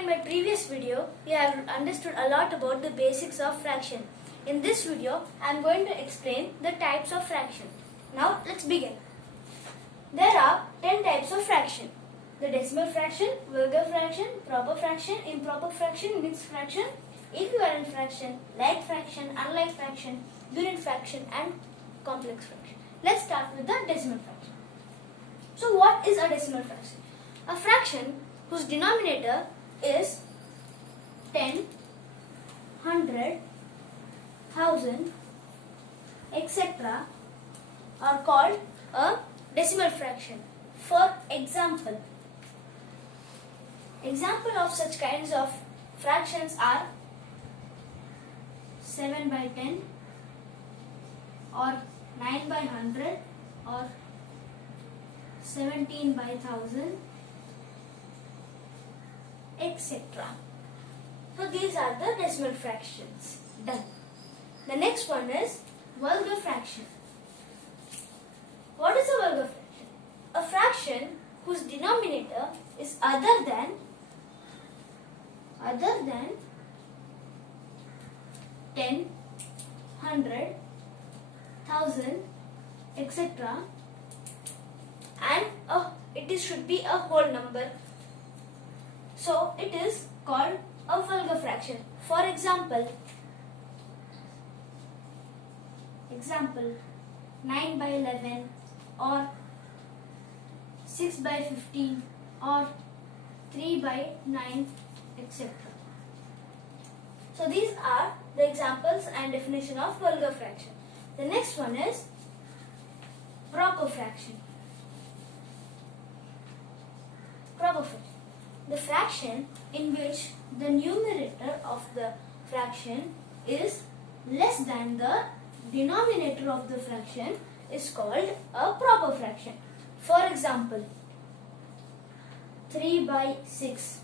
in my previous video, you have understood a lot about the basics of fraction. In this video, I am going to explain the types of fraction. Now, let's begin. There are 10 types of fraction. The decimal fraction, vulgar fraction, proper fraction, improper fraction, mixed fraction, equivalent fraction, like fraction, unlike fraction, unit fraction and complex fraction. Let's start with the decimal fraction. So what is a decimal fraction? A fraction whose denominator is 10, 100, 1000, etc. are called a decimal fraction. For example of such kinds of fractions are 7 by 10 or 9 by 100 or 17 by 1000, etc. So these are the decimal fractions. Done. The next one is vulgar fraction. What is a vulgar fraction? A fraction whose denominator is other than 10, 100, 1000, etc. and it should be a whole number. So it is called a vulgar fraction. For example, 9 by 11 or 6 by 15 or 3 by 9, etc. So these are the examples and definition of vulgar fraction. The next one is proper fraction. Proper fraction. The fraction in which the numerator of the fraction is less than the denominator of the fraction is called a proper fraction. For example, 3 by 6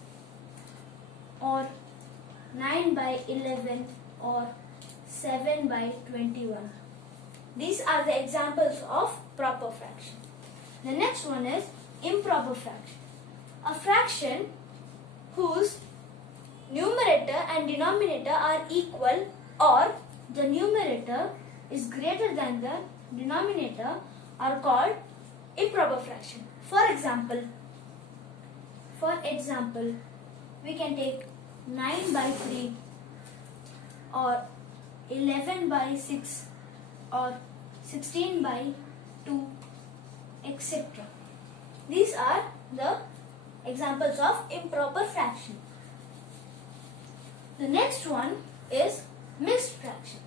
or 9 by 11 or 7 by 21. These are the examples of proper fraction. The next one is improper fraction. A fraction whose numerator and denominator are equal or the numerator is greater than the denominator are called improper fraction. For example, we can take 9 by 3 or 11 by 6 or 16 by 2, etc. These are the examples of improper fraction. The next one is mixed fraction.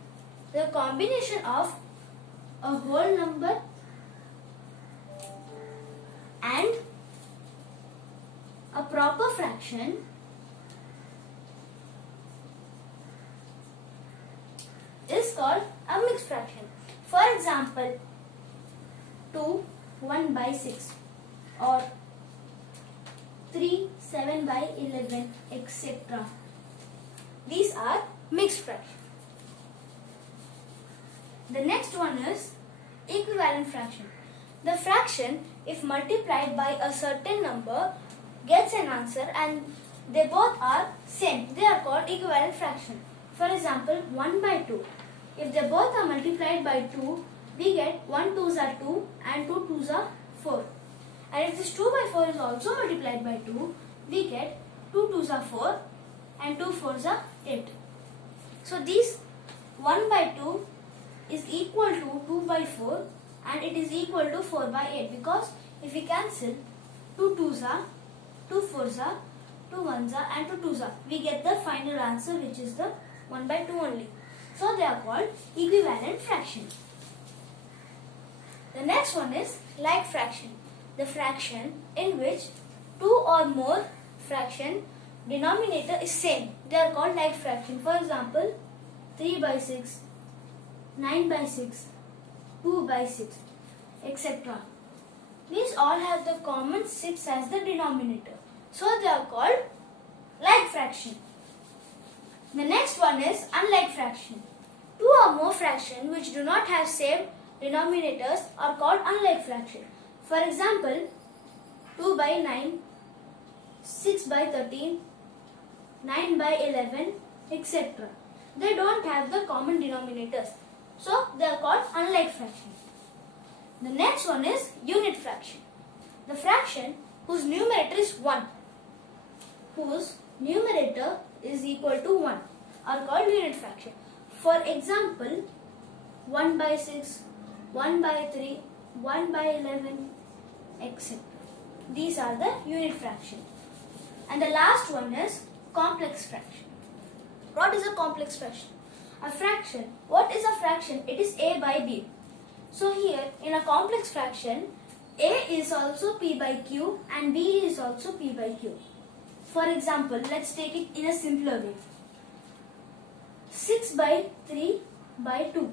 The combination of a whole number and a proper fraction is called a mixed fraction. For example, 2 1 by 6 or 3 7 by 11, etc. These are mixed fractions. The next one is equivalent fraction. The fraction, if multiplied by a certain number, gets an answer and they both are same. They are called equivalent fraction. For example, 1 by 2. If they both are multiplied by 2, we get 1 2s are 2 and 2 2s are 4. And if this 2 by 4 is also multiplied by 2, we get 2 2s are 4 and 2 4s are 8. So these 1 by 2 is equal to 2 by 4 and it is equal to 4 by 8, because if we cancel 2 2s are, 2 4s are, 2 1s are and 2 2s are, we get the final answer, which is the 1 by 2 only. So they are called equivalent fraction. The next one is like fraction. The fraction in which two or more fraction denominator is same. They are called like fraction. For example, 3 by 6, 9 by 6, 2 by 6, etc. These all have the common 6 as the denominator. So they are called like fraction. The next one is unlike fraction. Two or more fractions which do not have same denominators are called unlike fraction. For example, 2 by 9, 6 by 13, 9 by 11, etc. They don't have the common denominators. So they are called unlike fraction. The next one is unit fraction. The fraction whose numerator is 1, whose numerator is equal to 1 are called unit fraction. For example, 1 by 6, 1 by 3, 1 by 11, etc. These are the unit fraction. And the last one is complex fraction. What is a complex fraction? A fraction. What is a fraction? It is a by b. So here in a complex fraction, a is also p by q and b is also p by q. For example, let's take it in a simpler way. 6 by 3 by 2.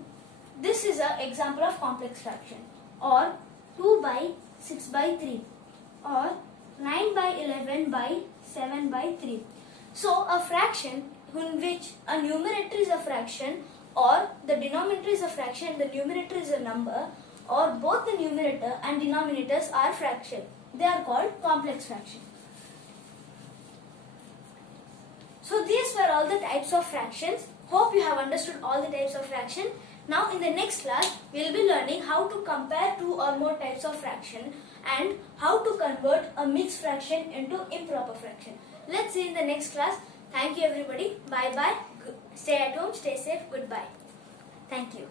This is an example of complex fraction. Or 2 by 6 by 3. Or 9 by 11 by 7 by 3. So a fraction in which a numerator is a fraction, or the denominator is a fraction and the numerator is a number, or both the numerator and denominators are fraction. They are called complex fraction. So these were all the types of fractions. Hope you have understood all the types of fraction. Now in the next class, we will be learning how to compare two or more types of fraction and how to convert a mixed fraction into improper fraction. Let's see in the next class. Thank you everybody. Bye bye. Stay at home, stay safe. Goodbye. Thank you.